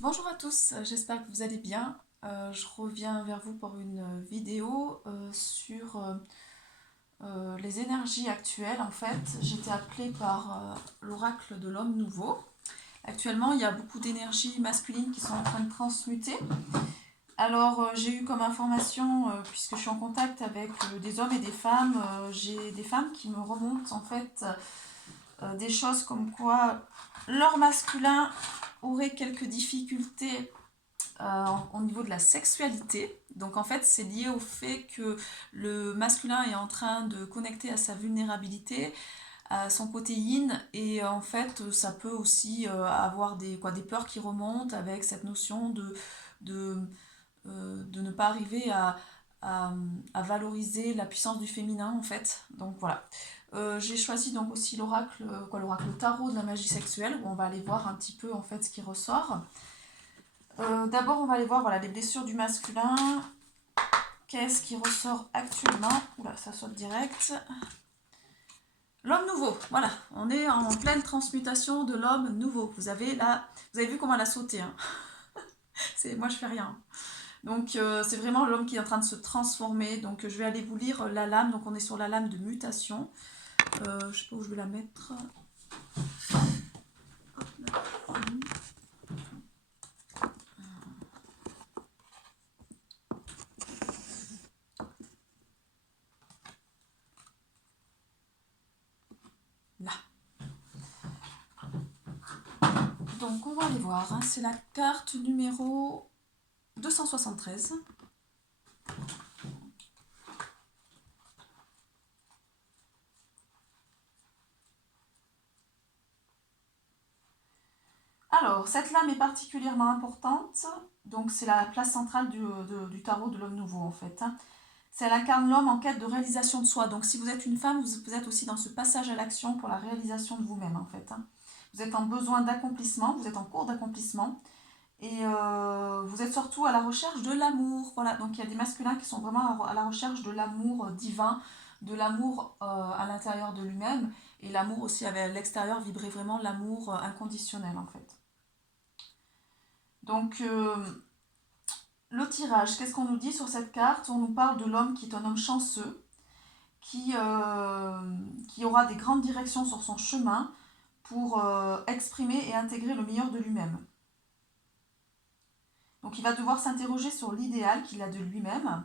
Bonjour à tous, j'espère que vous allez bien. Je reviens vers vous pour une vidéo sur les énergies actuelles. En fait, j'ai été appelée par l'oracle de l'homme nouveau. Actuellement, il y a beaucoup d'énergies masculines qui sont en train de transmuter. Alors, j'ai eu comme information, puisque je suis en contact avec des hommes et des femmes, j'ai des femmes qui me remontent en fait des choses comme quoi leur masculin aurait quelques difficultés au niveau de la sexualité. Donc en fait, c'est lié au fait que le masculin est en train de connecter à sa vulnérabilité, à son côté yin, et en fait, ça peut aussi avoir des peurs qui remontent avec cette notion de, de ne pas arriver à, à valoriser la puissance du féminin en fait. Donc voilà. J'ai choisi donc aussi l'oracle tarot de la magie sexuelle, où on va aller voir un petit peu en fait ce qui ressort. D'abord, on va aller voir voilà, les blessures du masculin. Qu'est-ce qui ressort actuellement? Oula, ça saute direct. L'homme nouveau, voilà, on est en pleine transmutation de l'homme nouveau. Vous avez vu comment elle a sauté, hein. Moi je fais rien. Donc c'est vraiment l'homme qui est en train de se transformer. Donc je vais aller vous lire la lame. Donc on est sur la lame de mutation. Je sais pas où je vais la mettre. Là. Donc on va aller voir, hein. C'est la carte numéro 273. Alors, cette lame est particulièrement importante, donc c'est la place centrale du tarot de l'homme nouveau en fait, hein. Elle incarne l'homme en quête de réalisation de soi. Donc si vous êtes une femme, vous êtes aussi dans ce passage à l'action pour la réalisation de vous-même en fait, hein. Vous êtes en besoin d'accomplissement, vous êtes en cours d'accomplissement et vous êtes surtout à la recherche de l'amour. Voilà, donc il y a des masculins qui sont vraiment à la recherche de l'amour divin, de l'amour à l'intérieur de lui-même et l'amour aussi à l'extérieur, vibrer vraiment l'amour inconditionnel en fait. Donc, le tirage, qu'est-ce qu'on nous dit sur cette carte? On nous parle de l'homme qui est un homme chanceux, qui aura des grandes directions sur son chemin pour exprimer et intégrer le meilleur de lui-même. Donc, il va devoir s'interroger sur l'idéal qu'il a de lui-même,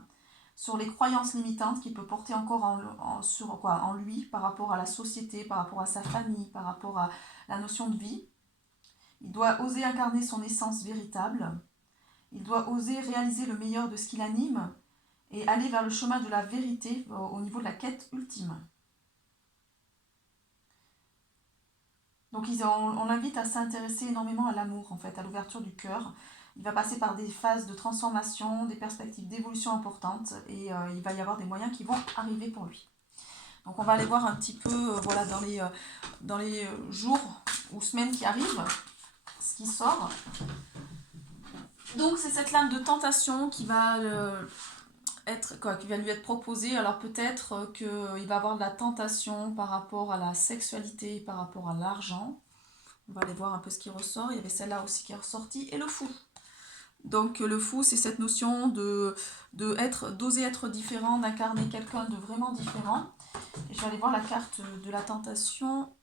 sur les croyances limitantes qu'il peut porter encore en lui par rapport à la société, par rapport à sa famille, par rapport à la notion de vie. Il doit oser incarner son essence véritable. Il doit oser réaliser le meilleur de ce qui l'anime et aller vers le chemin de la vérité au niveau de la quête ultime. Donc on l'invite à s'intéresser énormément à l'amour, en fait, à l'ouverture du cœur. Il va passer par des phases de transformation, des perspectives d'évolution importantes et il va y avoir des moyens qui vont arriver pour lui. Donc on va aller voir un petit peu voilà, dans les jours ou semaines qui arrivent, ce qui sort. Donc c'est cette lame de tentation qui va qui va lui être proposée. Alors peut-être qu'il va avoir de la tentation par rapport à la sexualité, par rapport à l'argent. On va aller voir un peu ce qui ressort. Il y avait celle-là aussi qui est ressortie. Et le fou. Donc le fou, c'est cette notion d'oser être différent, d'incarner quelqu'un de vraiment différent. Et je vais aller voir la carte de la tentation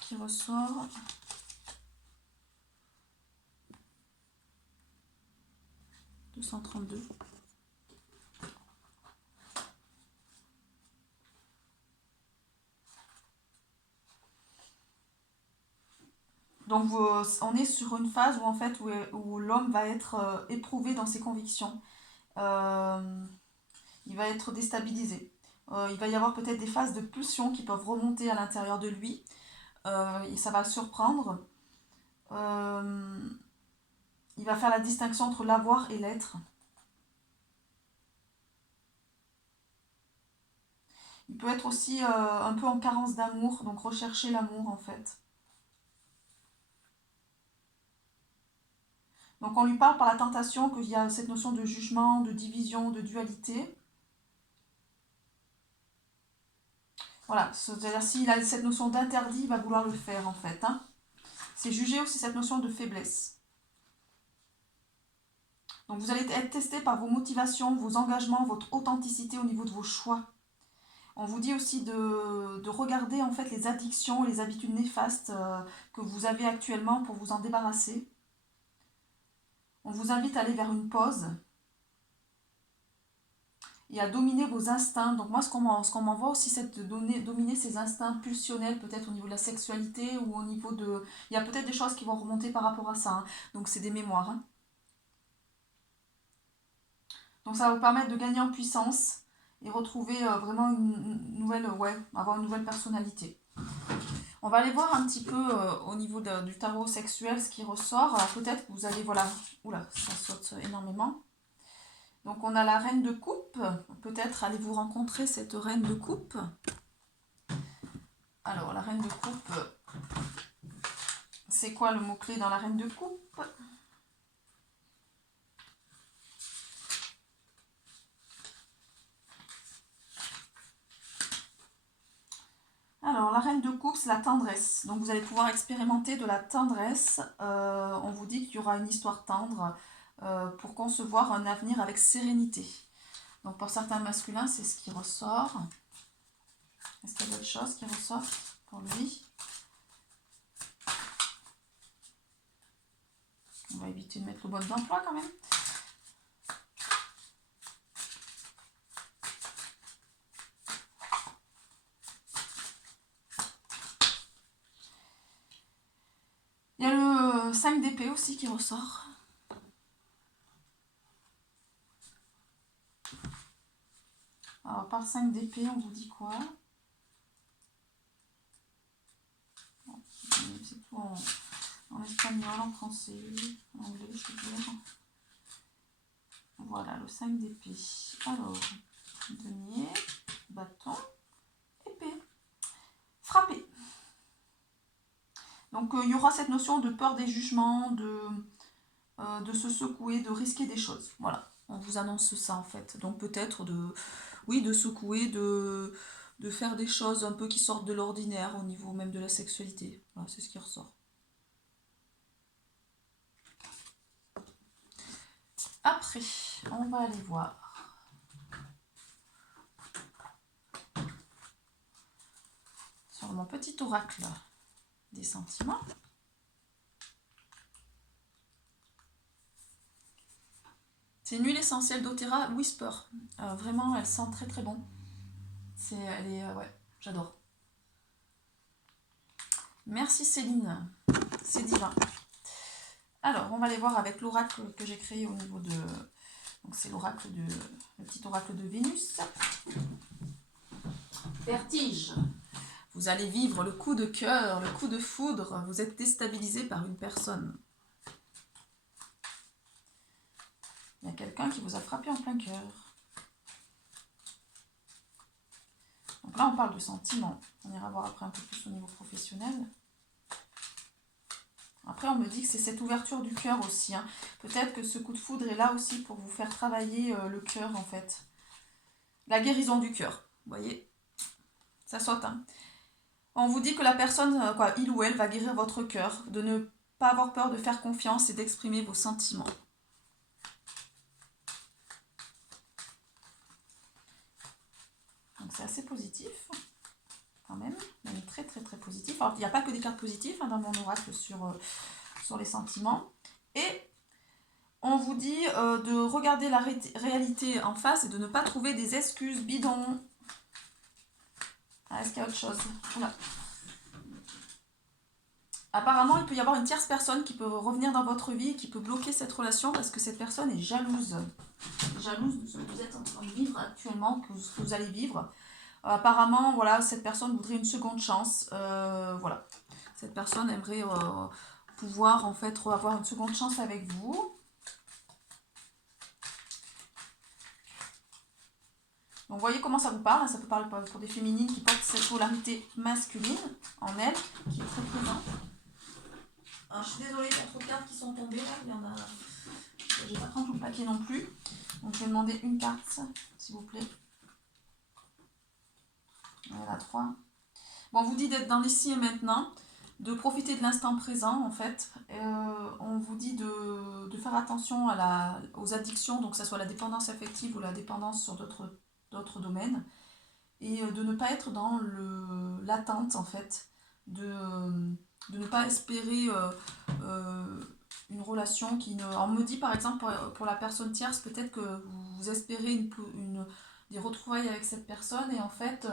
qui ressort. « 232. Donc on est sur une phase où en fait où l'homme va être éprouvé dans ses convictions. Il va être déstabilisé. Il va y avoir peut-être des phases de pulsion qui peuvent remonter à l'intérieur de lui. Et ça va le surprendre. Il va faire la distinction entre l'avoir et l'être. Il peut être aussi un peu en carence d'amour, donc rechercher l'amour en fait. Donc on lui parle par la tentation qu'il y a cette notion de jugement, de division, de dualité. Voilà, c'est-à-dire s'il a cette notion d'interdit, il va vouloir le faire en fait, hein. C'est juger aussi cette notion de faiblesse. Donc vous allez être testé par vos motivations, vos engagements, votre authenticité au niveau de vos choix. On vous dit aussi de regarder en fait les addictions et les habitudes néfastes que vous avez actuellement pour vous en débarrasser. On vous invite à aller vers une pause et à dominer vos instincts. Donc moi, ce qu'on m'envoie aussi, c'est de dominer ces instincts pulsionnels, peut-être au niveau de la sexualité ou au niveau de... Il y a peut-être des choses qui vont remonter par rapport à ça. Hein. Donc c'est des mémoires. Hein. Donc ça va vous permettre de gagner en puissance et retrouver vraiment une nouvelle, avoir une nouvelle personnalité. On va aller voir un petit peu au niveau du tarot sexuel ce qui ressort. Alors peut-être que vous allez, voilà, oula, ça saute énormément. Donc on a la reine de coupe. Peut-être allez-vous rencontrer cette reine de coupe. Alors la reine de coupe, c'est quoi le mot-clé dans la reine de coupe? Alors, la reine de coupe, c'est la tendresse. Donc, vous allez pouvoir expérimenter de la tendresse. On vous dit qu'il y aura une histoire tendre pour concevoir un avenir avec sérénité. Donc, pour certains masculins, c'est ce qui ressort. Est-ce qu'il y a d'autres choses qui ressortent pour lui? On va éviter de mettre le mode d'emploi quand même. Il y a le 5 d'épée aussi qui ressort. Alors, par 5 d'épée, on vous dit quoi? C'est tout en espagnol, en français, en anglais, je veux dire. Voilà, le 5 d'épée. Alors, denier, bâton, épée. Frapper. Donc, il y aura cette notion de peur des jugements, de se secouer, de risquer des choses. Voilà, on vous annonce ça en fait. Donc, peut-être de secouer, de faire des choses un peu qui sortent de l'ordinaire au niveau même de la sexualité. Voilà, c'est ce qui ressort. Après, on va aller voir sur mon petit oracle des sentiments. C'est une huile essentielle d'Otera Whisper. Vraiment, elle sent très très bon. Ouais, j'adore. Merci Céline, c'est divin. Alors, on va aller voir avec l'oracle que j'ai créé au niveau de... Donc c'est le petit oracle de Vénus. Vertige. Vous allez vivre le coup de cœur, le coup de foudre. Vous êtes déstabilisé par une personne. Il y a quelqu'un qui vous a frappé en plein cœur. Donc là, on parle de sentiments. On ira voir après un peu plus au niveau professionnel. Après, on me dit que c'est cette ouverture du cœur aussi. Hein. Peut-être que ce coup de foudre est là aussi pour vous faire travailler le cœur, en fait. La guérison du cœur. Vous voyez? Ça saute. Hein. On vous dit que la personne, il ou elle, va guérir votre cœur. De ne pas avoir peur de faire confiance et d'exprimer vos sentiments. Donc c'est assez positif. Quand même très très très positif. Alors il n'y a pas que des cartes positives hein, dans mon oracle sur les sentiments. Et on vous dit de regarder la réalité en face et de ne pas trouver des excuses bidons. Ah, est-ce qu'il y a autre chose? Oula. Apparemment, il peut y avoir une tierce personne qui peut revenir dans votre vie et qui peut bloquer cette relation parce que cette personne est jalouse. Jalouse de ce que vous êtes en train de vivre actuellement, ce que vous allez vivre. Apparemment, voilà, cette personne voudrait une seconde chance. Voilà. Cette personne aimerait pouvoir en fait avoir une seconde chance avec vous. Donc, vous voyez comment ça vous parle. Ça peut parler pour des féminines qui portent cette polarité masculine en elles, qui est très présente. Alors, je suis désolée, il y a trop de cartes qui sont tombées. Là. Il y en a... Je vais pas prendre tout le paquet non plus. Donc, je vais demander une carte, s'il vous plaît. Voilà, 3. Bon, on vous dit d'être dans l'ici et maintenant. de profiter de l'instant présent en fait. On vous dit de faire attention aux addictions, donc que ce soit la dépendance affective ou la dépendance sur d'autres domaines, et de ne pas être dans l'attente en fait, de ne pas espérer une relation qui ne... On me dit par exemple pour la personne tierce, peut-être que vous espérez des retrouvailles avec cette personne et en fait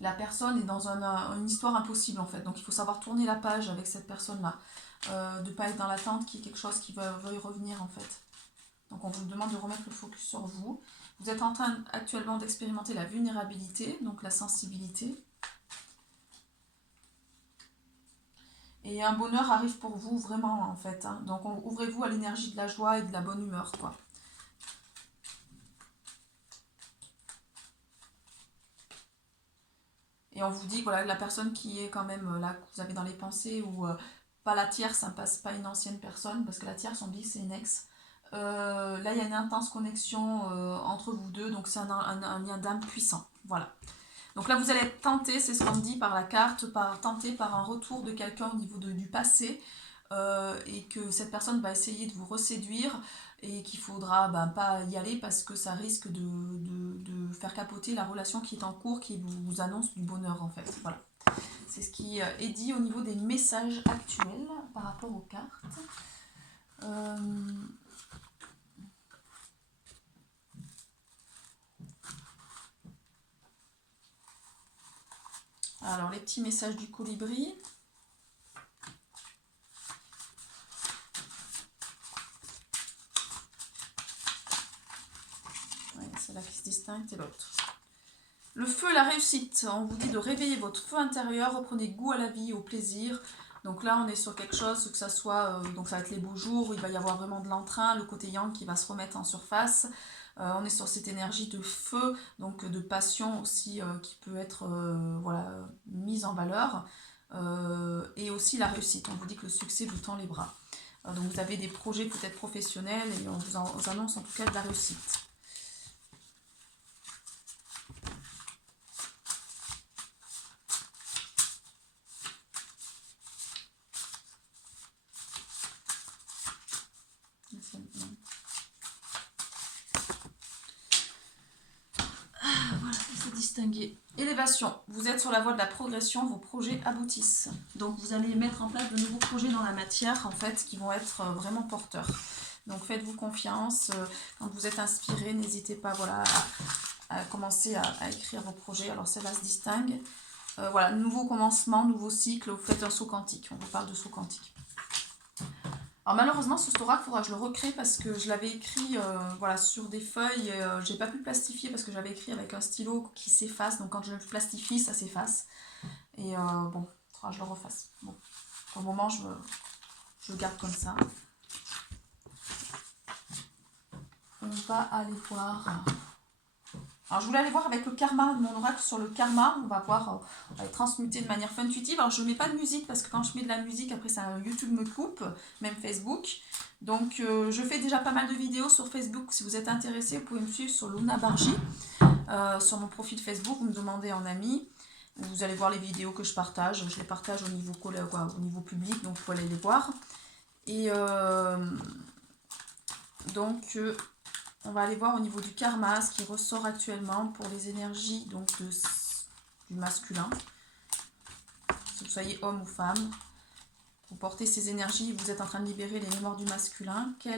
la personne est dans une histoire impossible en fait. Donc il faut savoir tourner la page avec cette personne-là. De ne pas être dans l'attente qu'il y ait quelque chose qui veuille revenir en fait. Donc on vous demande de remettre le focus sur vous. Vous êtes en train actuellement d'expérimenter la vulnérabilité, donc la sensibilité. Et un bonheur arrive pour vous vraiment en fait. Hein. Donc ouvrez-vous à l'énergie de la joie et de la bonne humeur quoi. Et on vous dit voilà, la personne qui est quand même là, que vous avez dans les pensées, ou pas la tierce, hein, pas une ancienne personne, parce que la tierce on dit que c'est une ex. Là il y a une intense connexion entre vous deux, donc c'est un lien d'âme puissant. Voilà. Donc là vous allez être tenté, c'est ce qu'on me dit par la carte, tenté par un retour de quelqu'un au niveau du passé, et que cette personne va essayer de vous reséduire et qu'il faudra pas y aller parce que ça risque de faire capoter la relation qui est en cours, qui vous annonce du bonheur en fait. Voilà. C'est ce qui est dit au niveau des messages actuels par rapport aux cartes. Alors les petits messages du colibri. C'est là qui se distingue, c'est l'autre. Le feu, la réussite. On vous dit de réveiller votre feu intérieur, reprenez goût à la vie, au plaisir. Donc là, on est sur quelque chose, que ça soit, donc ça va être les beaux jours, il va y avoir vraiment de l'entrain, le côté yang qui va se remettre en surface. On est sur cette énergie de feu, donc de passion aussi, qui peut être voilà, mise en valeur. Et aussi la réussite. On vous dit que le succès vous tend les bras. Donc vous avez des projets peut-être professionnels et on vous annonce en tout cas de la réussite. Voilà, il faut distinguer. Élévation. Vous êtes sur la voie de la progression, vos projets aboutissent. Donc vous allez mettre en place de nouveaux projets dans la matière, en fait, qui vont être vraiment porteurs. Donc faites-vous confiance. Quand vous êtes inspiré, n'hésitez pas voilà, à commencer à écrire vos projets. Alors celle-là se distingue. Voilà, nouveau commencement, nouveau cycle, vous faites un saut quantique. On vous parle de saut quantique. Alors malheureusement ce oracle, il faudra que je le recrée parce que je l'avais écrit voilà, sur des feuilles, j'ai pas pu le plastifier parce que j'avais écrit avec un stylo qui s'efface, donc quand je le plastifie ça s'efface. Et bon, il faudra que je le refasse. Bon, pour le moment je le garde comme ça. On va aller voir... Alors je voulais aller voir avec le karma, mon oracle sur le karma, on va voir, on va le transmuter de manière intuitive. Alors je ne mets pas de musique parce que quand je mets de la musique, après ça, YouTube me coupe, même Facebook. Donc je fais déjà pas mal de vidéos sur Facebook, si vous êtes intéressé, vous pouvez me suivre sur Luna Barji, sur mon profil Facebook, vous me demandez en ami. Vous allez voir les vidéos que je partage, je les partage au niveau public, donc vous pouvez aller les voir. Et donc... on va aller voir au niveau du karma, ce qui ressort actuellement pour les énergies donc du masculin. Que vous soyez homme ou femme, vous portez ces énergies, vous êtes en train de libérer les mémoires du masculin. Il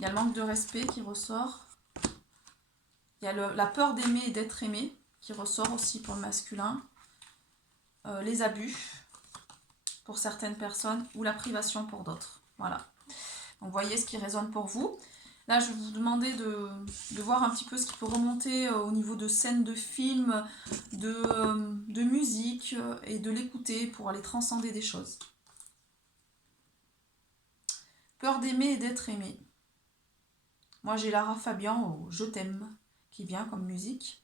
y a le manque de respect qui ressort. Il y a la peur d'aimer et d'être aimé qui ressort aussi pour le masculin. Les abus pour certaines personnes ou la privation pour d'autres. Voilà. Donc voyez ce qui résonne pour vous. Là, je vais vous demander de voir un petit peu ce qui peut remonter au niveau de scènes de films, de musique, et de l'écouter pour aller transcender des choses. Peur d'aimer et d'être aimé. Moi, j'ai Lara Fabian au Je t'aime, qui vient comme musique.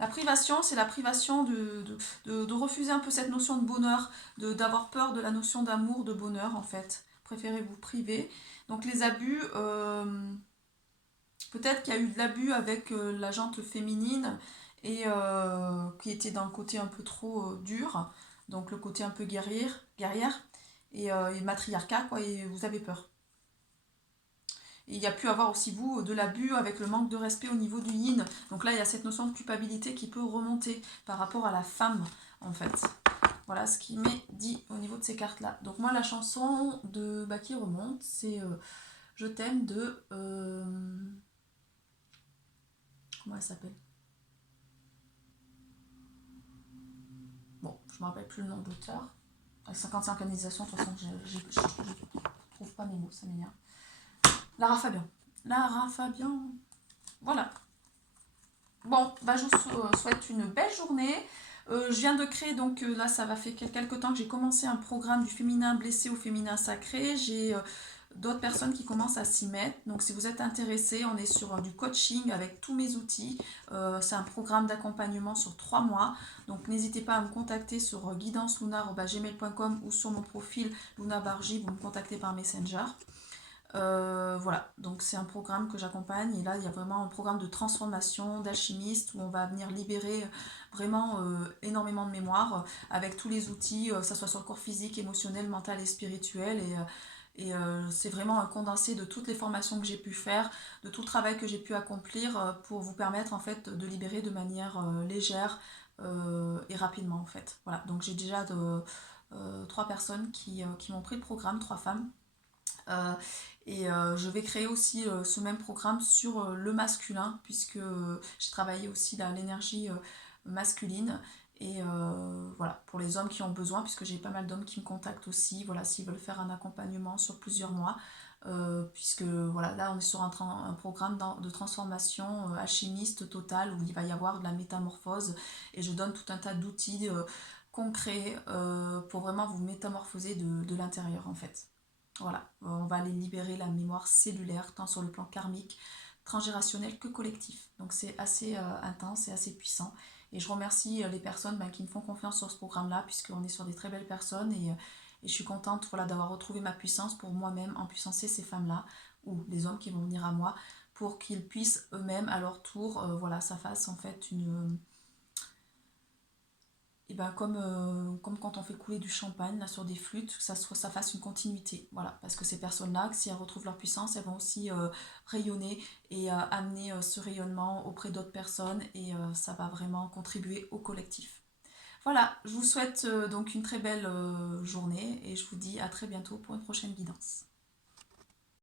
La privation, c'est la privation de refuser un peu cette notion de bonheur, d'avoir peur de la notion d'amour, de bonheur en fait. Préférez vous priver. Donc les abus, Peut-être qu'il y a eu de l'abus avec la jante féminine et qui était dans le côté un peu trop dur, donc le côté un peu guerrière et matriarcat, quoi, et vous avez peur. Et il y a pu avoir aussi, vous, de l'abus avec le manque de respect au niveau du yin. Donc là, il y a cette notion de culpabilité qui peut remonter par rapport à la femme, en fait. Voilà ce qui m'est dit au niveau de ces cartes-là. Donc moi, la chanson qui remonte, c'est Je t'aime de... comment elle s'appelle? Bon, je ne me rappelle plus le nom de l'auteur. Avec 55 organisations, de toute façon, je ne trouve pas mes mots, ça m'énerve. Lara Fabian. Lara Fabian. Voilà. Bon, je vous souhaite une belle journée. Je viens de créer, donc là, ça va faire quelques temps que j'ai commencé un programme du féminin blessé au féminin sacré. J'ai d'autres personnes qui commencent à s'y mettre. Donc, si vous êtes intéressé, on est sur du coaching avec tous mes outils. C'est un programme d'accompagnement sur 3 mois. Donc, n'hésitez pas à me contacter sur guidanceluna@gmail.com ou sur mon profil Luna Bargy. Vous me contactez par Messenger. Voilà, donc c'est un programme que j'accompagne et là il y a vraiment un programme de transformation d'alchimiste où on va venir libérer vraiment énormément de mémoire avec tous les outils, que ce soit sur le corps physique, émotionnel, mental et spirituel c'est vraiment un condensé de toutes les formations que j'ai pu faire, de tout le travail que j'ai pu accomplir pour vous permettre en fait de libérer de manière légère et rapidement en fait. Voilà, donc j'ai déjà 3 personnes qui m'ont pris le programme, 3 femmes. Euh, je vais créer aussi ce même programme sur le masculin, puisque j'ai travaillé aussi l'énergie masculine. Voilà, pour les hommes qui ont besoin, puisque j'ai pas mal d'hommes qui me contactent aussi, voilà, s'ils veulent faire un accompagnement sur plusieurs mois. Puisque voilà, là on est sur un programme de transformation alchimiste totale où il va y avoir de la métamorphose et je donne tout un tas d'outils concrets pour vraiment vous métamorphoser de l'intérieur en fait. Voilà, on va aller libérer la mémoire cellulaire, tant sur le plan karmique, transgénérationnel que collectif. Donc c'est assez intense et assez puissant. Et je remercie les personnes qui me font confiance sur ce programme-là, puisqu'on est sur des très belles personnes. Et je suis contente voilà, d'avoir retrouvé ma puissance pour moi-même empuissancer ces femmes-là, ou les hommes qui vont venir à moi, pour qu'ils puissent eux-mêmes, à leur tour, voilà, ça fasse en fait et ben comme quand on fait couler du champagne là, sur des flûtes, que ça fasse une continuité. Voilà, parce que ces personnes-là, si elles retrouvent leur puissance, elles vont aussi rayonner et amener ce rayonnement auprès d'autres personnes et ça va vraiment contribuer au collectif. Voilà, je vous souhaite donc une très belle journée et je vous dis à très bientôt pour une prochaine guidance.